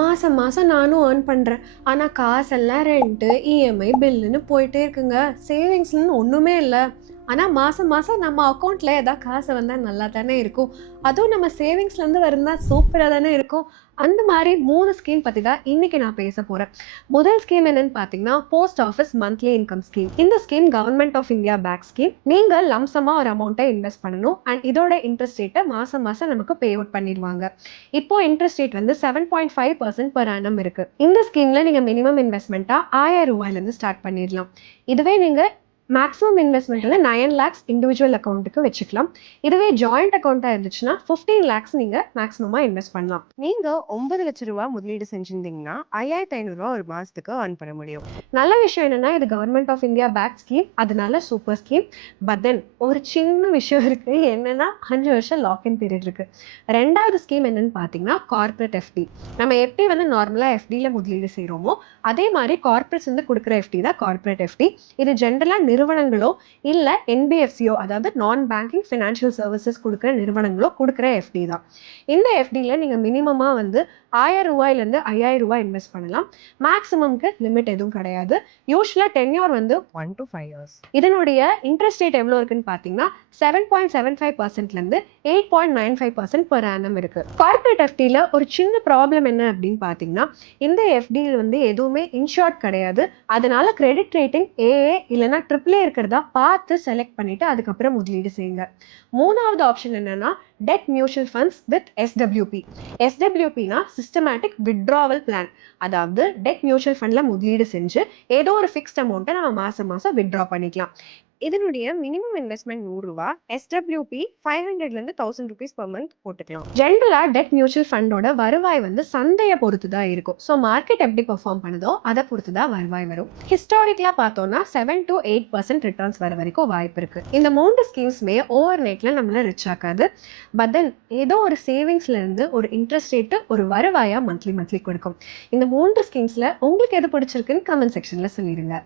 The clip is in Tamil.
மாதம் மாதம் நானும் ஏர்ன் பண்ணுறேன். ஆனால் காசெல்லாம் ரெண்ட்டு, இஎம்ஐ, பில்லுன்னு போயிட்டே இருக்குங்க. சேவிங்ஸ்ன்னு ஒன்றுமே இல்லை. ஆனால் மாதம் மாதம் நம்ம அக்கௌண்ட்டில் ஏதாவது காசு வந்தால் நல்லா தானே இருக்கும். அதுவும் நம்ம சேவிங்ஸ்லேருந்து வருந்தால் சூப்பராக தானே இருக்கும். அந்த மாதிரி 3 ஸ்கீம் பற்றி தான் இன்றைக்கி நான் பேச போகிறேன். முதல் ஸ்கீம் என்னென்னு பார்த்தீங்கன்னா, post office monthly income scheme. இந்த scheme government of India back scheme. நீங்கள் லம்சமாக ஒரு அமௌண்ட்டை இன்வெஸ்ட் பண்ணணும் அண்ட் இதோட இன்ட்ரெஸ்ட் ரேட்டை மாதம் மாதம் நமக்கு பே அவுட் பண்ணிடுவாங்க. இப்போ இன்ட்ரெஸ்ட் ரேட் வந்து 7.5% per annum இருக்கு. இந்த ஸ்கீம்ல நீங்க மினிமம் இன்வெஸ்ட்மெண்ட்டா 1000 ரூபாயிலிருந்து ஸ்டார்ட் பண்ணிடலாம். இதுவே நீங்க மேக்ஸிமம் இன்வெஸ்ட்மெண்ட்ல 9 lakhs இண்டிவிஜுவல் அக்கௌண்ட்டுக்கு வச்சுக்கலாம். இதுவே ஜாயிண்ட் அக்கௌண்ட்டாக இருந்துச்சுன்னா 15 lakhs நீங்கள் மேக்ஸிமமாக இன்வெஸ்ட் பண்ணலாம். நீங்கள் 9 லட்ச ரூபா முதலீடு செஞ்சிருந்தீங்கன்னா 5500 ரூபா ஒரு மாதத்துக்கு earn பண்ண முடியும். நல்ல விஷயம் என்னன்னா, இது government of India back scheme, அதனால சூப்பர் ஸ்கீம். பட் தென் ஒரு சின்ன விஷயம் இருக்கு. என்னன்னா 5 வருஷம் லாக்இன் பீரியட் இருக்கு. ரெண்டாவது ஸ்கீம் என்னன்னு பார்த்தீங்கன்னா, கார்பரேட் எஃப்டி. நம்ம எப்படி வந்து நார்மலாக எஃப்டியில் முதலீடு செய்கிறோமோ அதே மாதிரி கார்பரேட்ஸ் வந்து கொடுக்குற எஃப்டி தான் கார்பரேட் எஃப்டி. இது ஜென்ரலாக நிறுவனங்களோ இல்லை என்பிஎஃப்சியோ, அதாவது நான் பேங்கிங் ஃபினான்ஷியல் சர்வீசஸ் கொடுக்குற நிறுவனங்களோ கொடுக்குற எஃப்டி தான். இந்த எஃப்டியில் நீங்கள் மினிமமாக வந்து 1000 ரூபாயிலேருந்து 5000 ரூபாய் இன்வெஸ்ட் பண்ணலாம். மேக்ஸிமம்க்கு லிமிட் எதுவும் கிடையாது. யூஸ்வலாக டென்யூர் வந்து 1 to 5 years. இதனுடைய இன்ட்ரெஸ்ட் ரேட் எவ்வளோ இருக்குன்னு பார்த்தீங்கன்னா 7.75%லேருந்து 8.95% per annum இருக்கு. கார்பரேட் எஃப்டியில் ஒரு சின்ன ப்ராப்ளம் என்ன அப்படின்னு பார்த்தீங்கன்னா, இந்த எஃப்டியில் வந்து எதுவுமே இன்ஷார்ட் கிடையாது. அதனால கிரெடிட் ரேட்டிங் ஏஏ இல்லைனா AAA இருக்கிறதா பார்த்து செலக்ட் பண்ணிட்டு அதுக்கப்புறம் முதலீடு செய்யுங்க. மூணாவது ஆப்ஷன் என்னன்னா, debt mutual funds with SWP. எஸ்டபிள்யூபினா சிஸ்டமேட்டிக் வித்ட்ராவல் பிளான். அதாவது டெட் மியூச்சுவல் ஃபண்டில் முதலீடு செஞ்சு ஏதோ ஒரு ஃபிக்ஸ்ட் அமௌண்ட்டை நம்ம மாதம் மாதம் வித்ட்ரா பண்ணிக்கலாம். இதனுடைய மினிமம் இன்வெஸ்ட்மெண்ட் 100 ரூபா. எஸ்டபிள்யூபி 500லேருந்து 1000 ருபீஸ் per month போட்டுக்கலாம். ஜென்ரலாக டெட் மியூச்சுவல் ஃபண்டோட வருவாய் வந்து சந்தையை பொறுத்து தான் இருக்கும். ஸோ மார்க்கெட் எப்படி பெர்ஃபார்ம் பண்ணுதோ அதை பொறுத்து தான் வருவாய் வரும். ஹிஸ்டாரிக்கலாக பார்த்தோம்னா 7 to 8% ரிட்டர்ன்ஸ் வர வரைக்கும் வாய்ப்பு இருக்கு. இந்த 3 ஸ்கீம்ஸுமே ஓவர் நைட்டில் நம்மளை ரிச் ஆக்காது. பட் தென் ஏதோ ஒரு சேவிங்ஸ்லேருந்து ஒரு இன்ட்ரெஸ்ட் ரேட்டு ஒரு வருவாயாக மந்த்லி கொடுக்கும். இந்த 3 ஸ்கீம்ஸில் உங்களுக்கு எது பிடிச்சிருக்குன்னு கமெண்ட் செக்ஷனில் சொல்லிடுங்க.